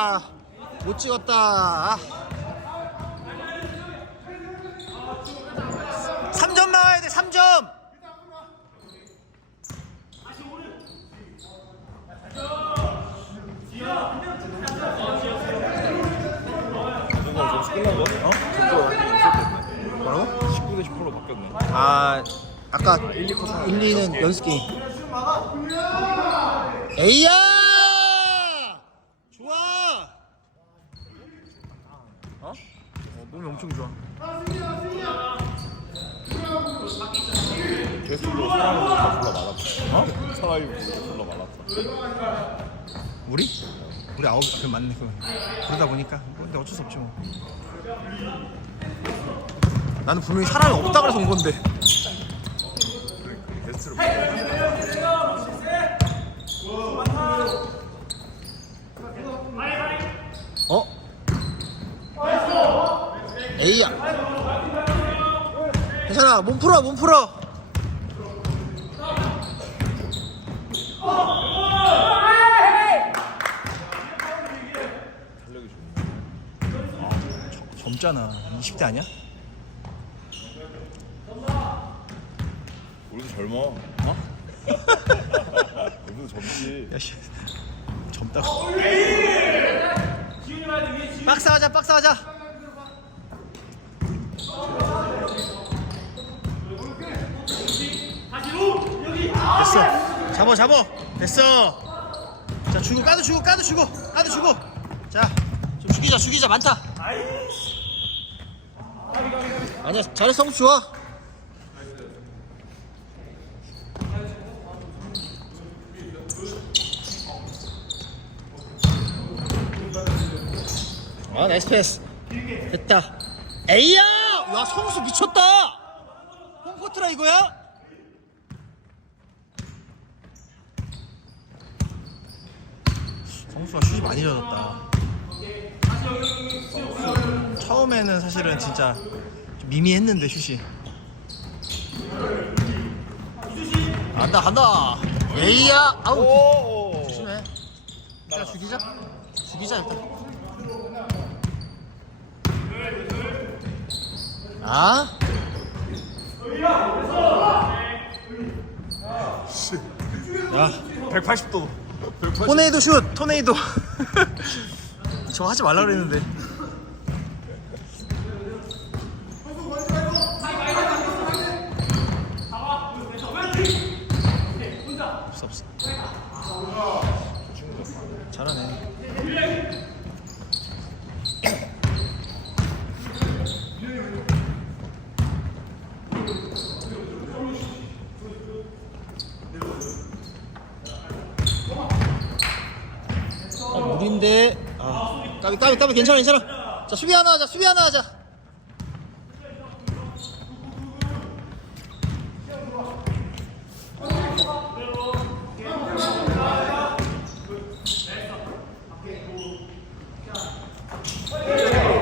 아, 못 찍었다. 아. 3점 나와야 돼, 3점. 누가 점수 끝난 거야? 어? 뭐라고? 19대 10%로 바뀌었네. 아, 아까 1, 2는 연습 게임. 에이야! 좋아! 어? 몸이 엄청 좋아. 개수로 사람을 다 불러. 어? 불러 말았다. 우리? 우리 아홉 그 맞네 그 그러다 보니까 뭐 근데 어쩔 수 없지 뭐 나는 분명히 사람이 없다 그래서 온 건데 게스트를 어? 에이야 괜찮아 몸 풀어 몸 풀어. 젊잖아 20대 아니야? 우리도 젊어. 어? 우리도 젊지. 야 씨 젊다고 박스 하자 박스 하자 됐어 잡어 잡어 됐어. 자 주고 까도 주고 까도 주고 까도 주고. 자좀 죽이자 죽이자. 많다. 아니야 잘했어. 성수 좋아. 아 나이스 패스. 됐다. 에이야! 야 성수 미쳤다. 홈코트라 이거야? 성수가 슛이 많이 젖었다. 처음에는 사실은 진짜 좀 미미했는데 슛이 간다 간다! 에이야! 아우 오. 조심해. 자 죽이자. 죽이자 일단. 아? 야 180도. 180. 토네이도 슛 토네이도 저거 하지 말라 그랬는데 없어 없어 잘하네 아, 무리인데 아 까비 까비 괜찮아 괜찮아. 자 수비 하나 하자 수비 하나 하자.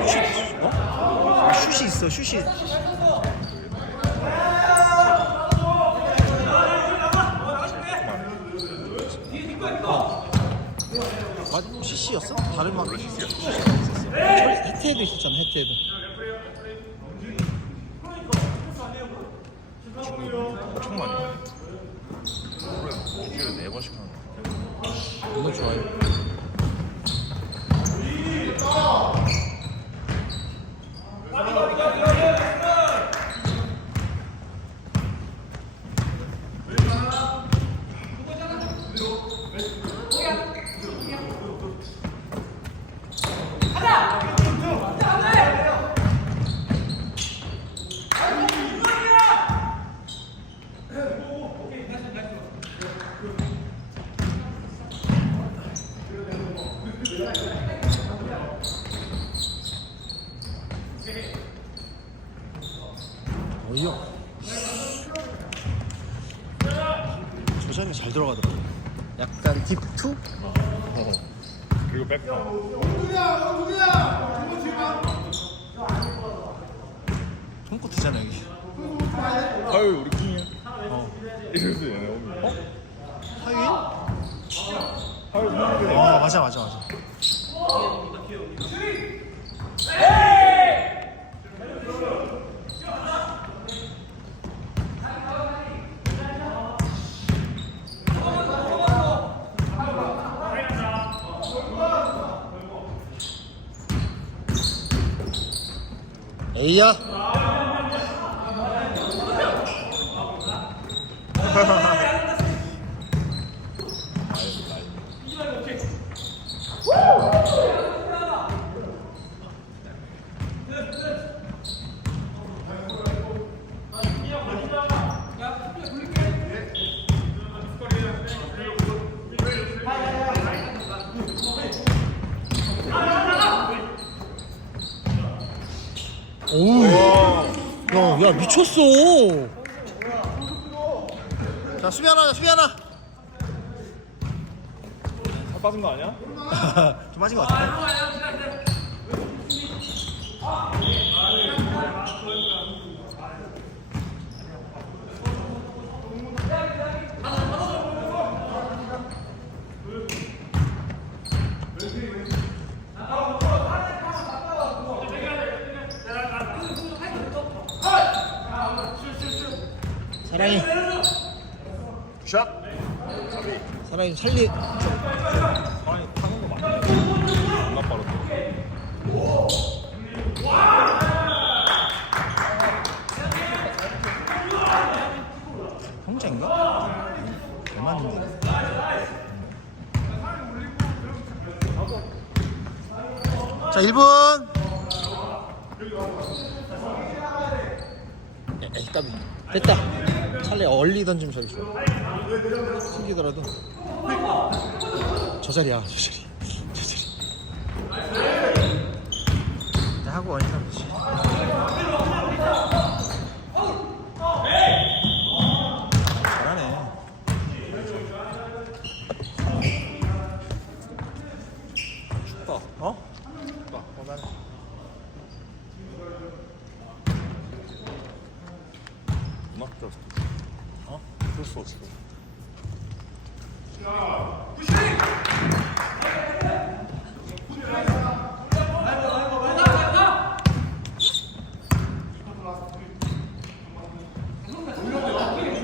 슛, 어? 슛이 있어 슛이 CC였어? 다른 막 CC였어 해태도 있었잖아 해태도 엄청 많이. 그래. 일주일에 네 번씩 하는 거. 너무 좋아요 어이요 조작이 잘 들어가더라고 약간 딥투? 그리고 백파. 홈코트잖아 여기 아유 우리 킹이야. 어 이래서 얘네 오면. 하위? 아유 킹이야. 어 맞아 맞아 맞아 에이야. 오우. 야, 야 미쳤어. 자 수비 하나, 수비 하나. 살 빠진 거 아니야? 좀 맞은 것 같은 사랑이 살리 사람이 타는 거 맞네 존나 빠르다 형제인가? 대만인데. 자 1분. 에이 까비. 됐다. 차라리 얼리 던지면 저기 좋아. 튕기더라도. 저 자리야 저 자리. 저 자리. 일단 하고 원이나 보지. 잘하네. 춥다 어? 춥다 오늘 문학 교 어? 풀 수 없어 리퍼가 안 되네.